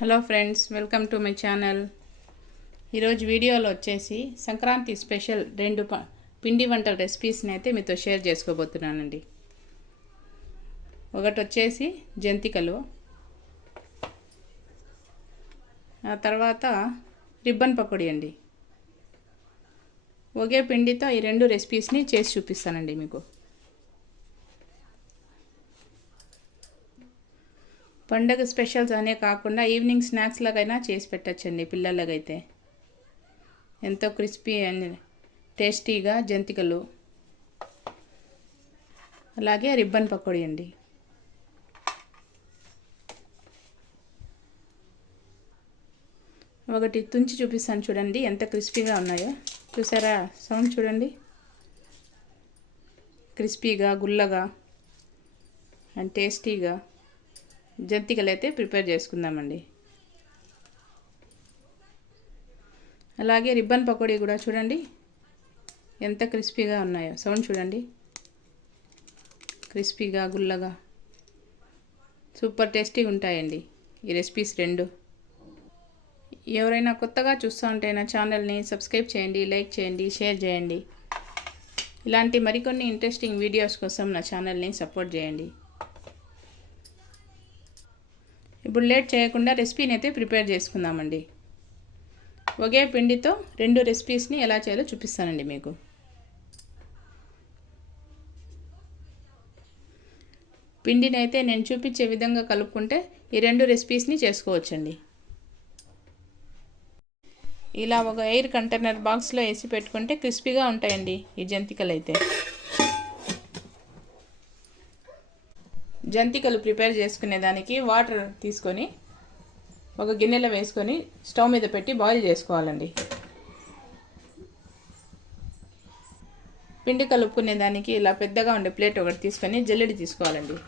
Hello friends, welcome to my channel. ఈరోజు వీడియోలో వచ్చేసి సంక్రాంతి స్పెషల్ రెండు పిండి వంటల రెసిపీస్ని అయితే మీతో షేర్ చేసుకోబోతున్నానండి. ఒకటి వచ్చేసి జంతికలు, ఆ తర్వాత రిబ్బన్ పకోడీ అండి. ఒకే పిండితో ఈ రెండు రెసిపీస్ని చేసి చూపిస్తానండి మీకు. పండగ స్పెషల్స్ అనే కాకుండా ఈవినింగ్ స్నాక్స్ లాగైనా చేసి పెట్టచ్చండి పిల్లలకైతే. ఎంతో క్రిస్పీ అండ్ టేస్టీగా జంతికలు, అలాగే రిబ్బన్ పకోడీ అండి. ఒకటి తుంచి చూపిస్తాను చూడండి, ఎంత క్రిస్పీగా ఉన్నాయో. చూసారా? సౌండ్ చూడండి, క్రిస్పీగా గుల్లగా అండ్ టేస్టీగా జంతికలు అయితే ప్రిపేర్ చేసుకుందామండి. అలాగే రిబ్బన్ పకోడీ కూడా చూడండి ఎంత క్రిస్పీగా ఉన్నాయో. సౌండ్ చూడండి, క్రిస్పీగా గుల్లగా సూపర్ టేస్టీగా ఉంటాయండి ఈ రెసిపీస్ రెండు. ఎవరైనా కొత్తగా చూస్తూ ఉంటే నా ఛానల్ని సబ్స్క్రైబ్ చేయండి, లైక్ చేయండి, షేర్ చేయండి. ఇలాంటి మరికొన్ని ఇంట్రెస్టింగ్ వీడియోస్ కోసం నా ఛానల్ని సపోర్ట్ చేయండి. ఇప్పుడు లేట్ చేయకుండా రెసిపీని అయితే ప్రిపేర్ చేసుకుందామండి. ఒకే పిండితో రెండు రెసిపీస్ని ఎలా చేయాలో చూపిస్తానండి మీకు. పిండిని అయితే నేను చూపించే విధంగా కలుపుకుంటే ఈ రెండు రెసిపీస్ని చేసుకోవచ్చండి. ఇలా ఒక ఎయిర్ కంటైనర్ బాక్స్లో వేసి పెట్టుకుంటే క్రిస్పీగా ఉంటాయండి ఈ జంతికలు అయితే. జంతికలు ప్రిపేర్ చేసుకునే దానికి వాటర్ తీసుకొని ఒక గిన్నెలో వేసుకొని స్టవ్ మీద పెట్టి బాయిల్ చేసుకోవాలండి. పిండి కలుపుకునే దానికి ఇలా పెద్దగా ఉండే ప్లేట్ ఒకటి తీసుకొని జల్లెడి తీసుకోవాలండి.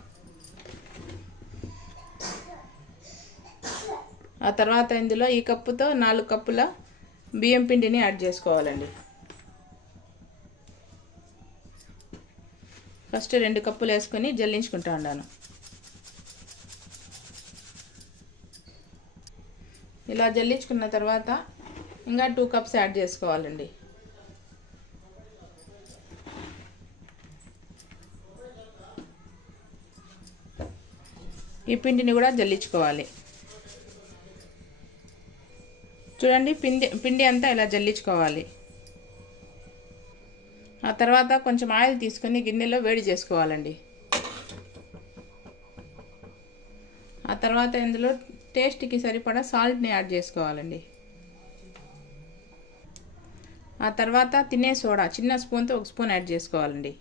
ఆ తర్వాత ఇందులో ఈ కప్పుతో 4 కప్పుల బియ్యం పిండిని యాడ్ చేసుకోవాలండి. ఫస్ట్ 2 కప్పులు వేసుకొని జల్లించుకుంటూ ఉన్నాను. ఇలా జల్లించుకున్న తర్వాత ఇంకా 2 కప్స్ యాడ్ చేసుకోవాలండి. ఈ పిండిని కూడా జల్లించుకోవాలి. చూడండి, పిండి అంతా ఇలా జల్లించుకోవాలి. ఆ తర్వాత కొంచెం ఆయిల్ తీసుకొని గిన్నెలో వేడి చేసుకోవాలండి. ఆ తర్వాత ఇందులో టేస్ట్కి సరిపడా సాల్ట్ని యాడ్ చేసుకోవాలండి. ఆ తర్వాత తినే సోడా చిన్న స్పూన్తో 1 స్పూన్ యాడ్ చేసుకోవాలండి.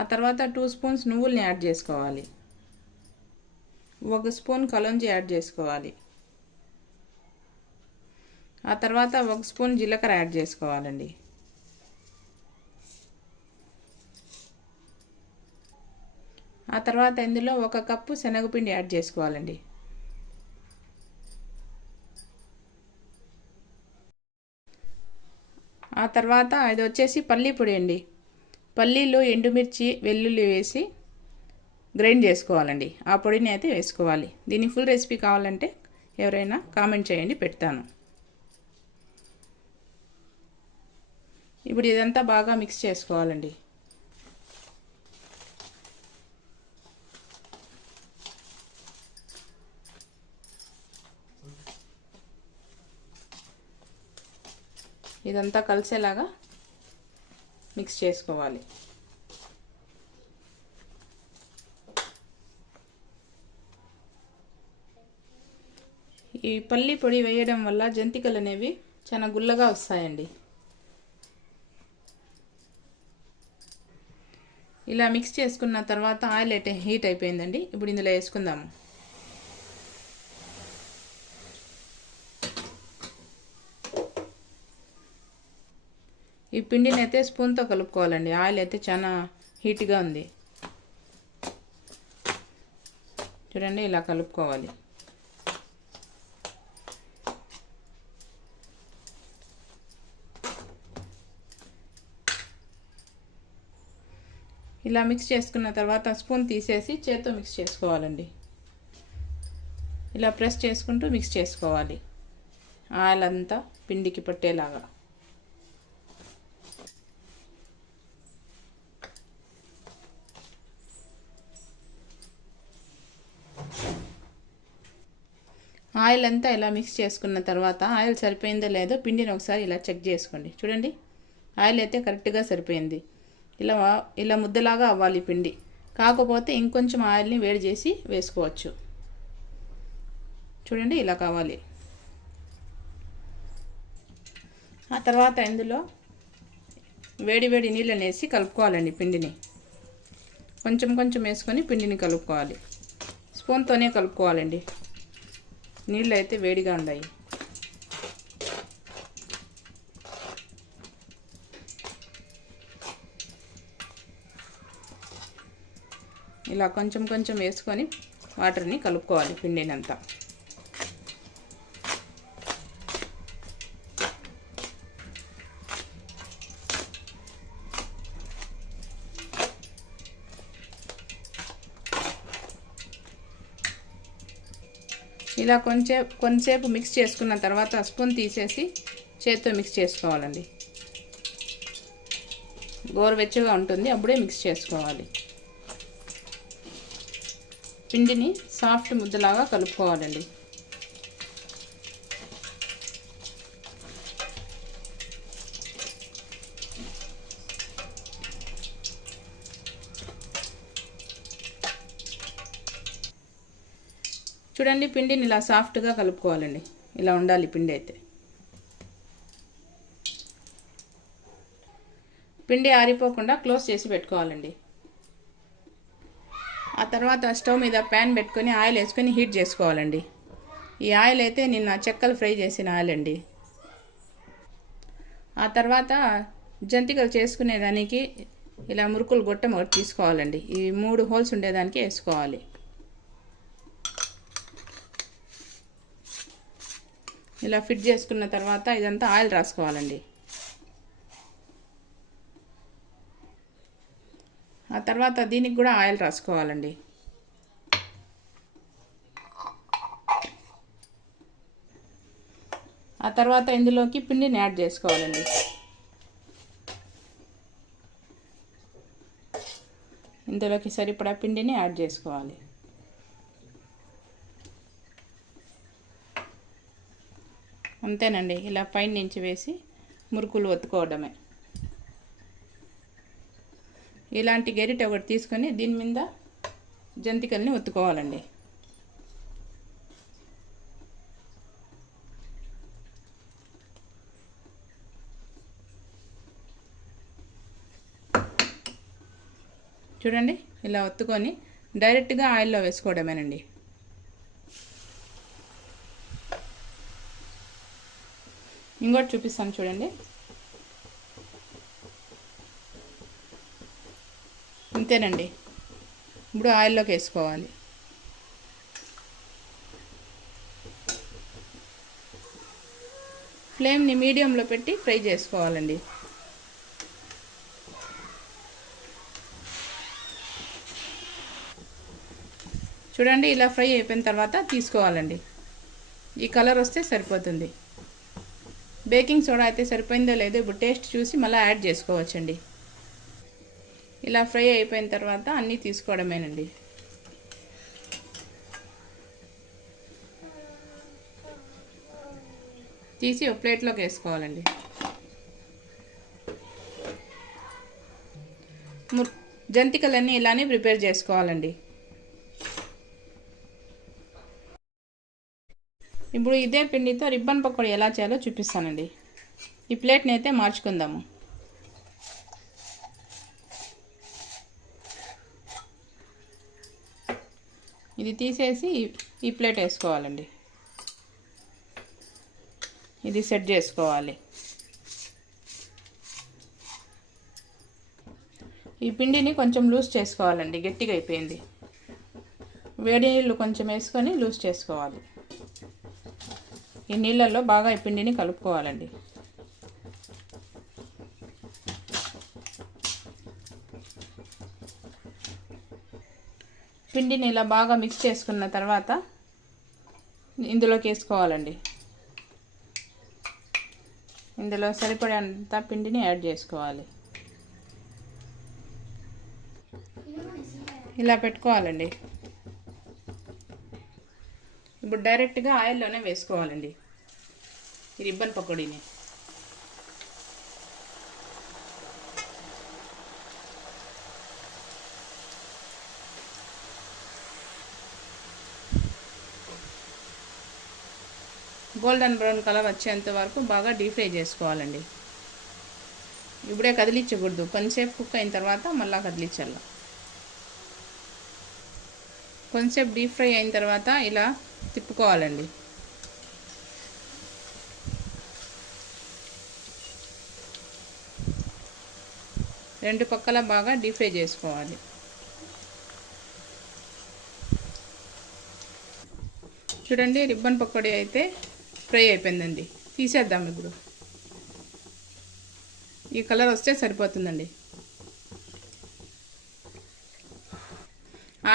ఆ తర్వాత 2 స్పూన్స్ నువ్వుల్ని యాడ్ చేసుకోవాలి. 1 స్పూన్ కలోంజీ యాడ్ చేసుకోవాలి. ఆ తర్వాత 1 స్పూన్ జీలకర్ర యాడ్ చేసుకోవాలండి. ఆ తర్వాత ఇందులో 1 కప్పు శనగపిండి యాడ్ చేసుకోవాలండి. ఆ తర్వాత ఇది వచ్చేసి పల్లీ పొడి అండి. పల్లీలు, ఎండుమిర్చి, వెల్లుల్లి వేసి గ్రైండ్ చేసుకోవాలండి. ఆ పొడిని అయితే వేసుకోవాలి. దీని ఫుల్ రెసిపీ కావాలంటే ఎవరైనా కామెంట్ చేయండి, పెడతాను. ఇప్పుడు ఇదంతా బాగా మిక్స్ చేసుకోవాలండి. ఇదంతా కలిసేలాగా మిక్స్ చేసుకోవాలి. ఈ పల్లి పొడి వేయడం వల్ల జంతికలు అనేవి చాలా గుల్లగా వస్తాయండి. ఇలా మిక్స్ చేసుకున్న తర్వాత ఆయిల్ అయితే హీట్ అయిపోయిందండి. ఇప్పుడు ఇందులో వేసుకుందాము. ఈ పిండిని అయితే స్పూన్తో కలుపుకోవాలండి. ఆయిల్ అయితే చాలా హీట్గా ఉంది. చూడండి, ఇలా కలుపుకోవాలి. ఇలా మిక్స్ చేసుకున్న తర్వాత స్పూన్ తీసేసి చేత్తో మిక్స్ చేసుకోవాలండి. ఇలా ప్రెస్ చేసుకుంటూ మిక్స్ చేసుకోవాలి, ఆయిల్ అంతా పిండికి పట్టేలాగా. ఆయిల్ అంతా ఇలా మిక్స్ చేసుకున్న తర్వాత ఆయిల్ సరిపోయిందో లేదో పిండిని ఒకసారి ఇలా చెక్ చేసుకోండి. చూడండి, ఆయిల్ అయితే కరెక్ట్గా సరిపోయింది. ఇలా ముద్దలాగా అవ్వాలి పిండి. కాకపోతే ఇంకొంచెం ఆయిల్ని వేడి చేసి వేసుకోవచ్చు. చూడండి, ఇలా కావాలి. ఆ తర్వాత ఇందులో వేడి వేడి నీళ్ళని వేసి కలుపుకోవాలండి. పిండిని కొంచెం కొంచెం వేసుకొని పిండిని కలుపుకోవాలి. స్పూన్తోనే కలుపుకోవాలండి, నీళ్ళు అయితే వేడిగా ఉన్నాయి. ఇలా కొంచెం కొంచెం వేసుకొని వాటర్ని కలుపుకోవాలి పిండినంతా. ఇలా కొంచెంసేపు మిక్స్ చేసుకున్న తర్వాత స్పూన్ తీసేసి చేత్తో మిక్స్ చేసుకోవాలండి. గోరువెచ్చగా ఉంటుంది, అప్పుడే మిక్స్ చేసుకోవాలి. పిండిని సాఫ్ట్ ముద్దలాగా కలుపుకోవాలండి. చూడండి, పిండిని ఇలా సాఫ్ట్గా కలుపుకోవాలండి. ఇలా ఉండాలి పిండి అయితే. పిండి ఆరిపోకుండా క్లోజ్ చేసి పెట్టుకోవాలండి. ఆ తర్వాత స్టవ్ మీద ప్యాన్ పెట్టుకొని ఆయిల్ వేసుకొని హీట్ చేసుకోవాలండి. ఈ ఆయిల్ అయితే నిన్న చెక్కలు ఫ్రై చేసిన ఆయిల్ అండి. ఆ తర్వాత జంతికలు చేసుకునేదానికి ఇలా మురుకులు గొట్టం ఒకటి తీసుకోవాలండి. ఈ 3 హోల్స్ ఉండేదానికి వేసుకోవాలి. ఇలా ఫిట్ చేసుకున్న తర్వాత ఇదంతా ఆయిల్ రాసుకోవాలండి. ఆ తర్వాత దీనికి కూడా ఆయిల్ రాసుకోవాలండి. ఆ తర్వాత ఇందులోకి పిండిని యాడ్ చేసుకోవాలండి. ఇందులోకి సరిపడా పిండిని యాడ్ చేసుకోవాలి. అంతేనండి, ఇలా పైన నుంచి వేసి మురుకులు ఒత్తుకోవడమే. ఇలాంటి గరిటె ఒకటి తీసుకొని దీని మీద జంతికల్ని ఒత్తుకోవాలండి. చూడండి, ఇలా ఒత్తుకొని డైరెక్ట్గా ఆయిల్లో వేసుకోవడమేనండి. ఇంకోటి చూపిస్తాను చూడండి. అంతేనండి, ఇప్పుడు ఆయిల్లోకి వేసుకోవాలి. ఫ్లేమ్ని మీడియంలో పెట్టి ఫ్రై చేసుకోవాలండి. చూడండి, ఇలా ఫ్రై అయిపోయిన తర్వాత తీసుకోవాలండి. ఈ కలర్ వస్తే సరిపోతుంది. బేకింగ్ సోడా అయితే సరిపోయిందో లేదో ఇప్పుడు టేస్ట్ చూసి మళ్ళీ యాడ్ చేసుకోవచ్చండి. ఇలా ఫ్రై అయిపోయిన తర్వాత అన్నీ తీసుకోవడమేనండి. తీసి ఒక ప్లేట్లోకి వేసుకోవాలండి. జంతికలన్నీ ఇలానే ప్రిపేర్ చేసుకోవాలండి. ఇప్పుడు ఇదే పిండితో రిబ్బన్ పకోడీ ఎలా చేయాలో చూపిస్తానండి. ఈ ప్లేట్ని అయితే మార్చుకుందాము. ఇది తీసేసి ఈ ప్లేట్ వేసుకోవాలండి. ఇది సెట్ చేసుకోవాలి. ఈ పిండిని కొంచెం లూజ్ చేసుకోవాలండి, గట్టిగా అయిపోయింది. వేడి నీళ్ళు కొంచెం వేసుకొని లూజ్ చేసుకోవాలి. ఈ నీళ్ళల్లో బాగా ఈ పిండిని కలుపుకోవాలండి. పిండిని ఇలా బాగా మిక్స్ చేసుకున్న తర్వాత ఇందులోకి వేసుకోవాలండి. ఇందులో సరిపడేంత పిండిని యాడ్ చేసుకోవాలి. ఇలా పెట్టుకోవాలండి. ఇప్పుడు డైరెక్ట్గా ఆయిల్లోనే వేసుకోవాలండి ఈ రిబ్బన్ పకోడీని. గోల్డెన్ బ్రౌన్ కలర్ వచ్చేంత వరకు బాగా డీప్ ఫ్రై చేసుకోవాలండి. ఇప్పుడే కదిలించకూడదు, కొంచెంసేపు కుక్ అయిన తర్వాత మళ్ళీ కదిలించాలి. కొంచెంసేపు డీప్ ఫ్రై అయిన తర్వాత ఇలా తిప్పుకోవాలండి. రెండు పక్కల బాగా డీప్ ఫ్రై చేసుకోవాలి. చూడండి, రిబ్బన్ పకోడీ అయితే ఫ్రై అయిపోయిందండి. తీసేద్దాం ఇప్పుడు. ఈ కలర్ వస్తే సరిపోతుందండి.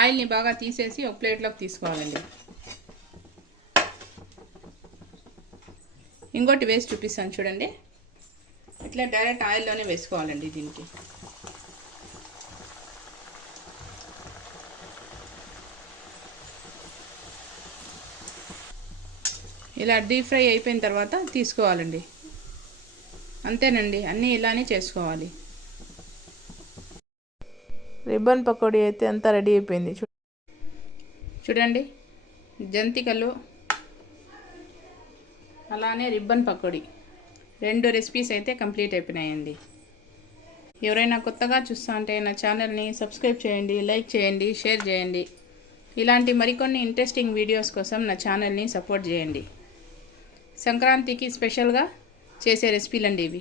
ఆయిల్ని బాగా తీసేసి ఒక ప్లేట్లోకి తీసుకోవాలండి. ఇంకోటి వేసి చూపిస్తాను చూడండి. ఇట్లా డైరెక్ట్ ఆయిల్లోనే వేసుకోవాలండి దీనికి. ఇలా డీప్ ఫ్రై అయిపోయిన తర్వాత తీసుకోవాలండి. అంతేనండి, అన్నీ ఇలానే చేసుకోవాలి. రిబ్బన్ పకోడీ అయితే అంతా రెడీ అయిపోయింది. చూడండి, జంతికలు అలానే రిబ్బన్ పకోడీ రెండు రెసిపీస్ అయితే కంప్లీట్ అయిపోయినాయండి. ఎవరైనా కొత్తగా చూస్తా అంటే నా ఛానల్ని సబ్స్క్రైబ్ చేయండి, లైక్ చేయండి, షేర్ చేయండి. ఇలాంటి మరికొన్ని ఇంట్రెస్టింగ్ వీడియోస్ కోసం నా ఛానల్ని సపోర్ట్ చేయండి. సంక్రాంతికి స్పెషల్గా చేసే రెసిపీలండి ఇవి.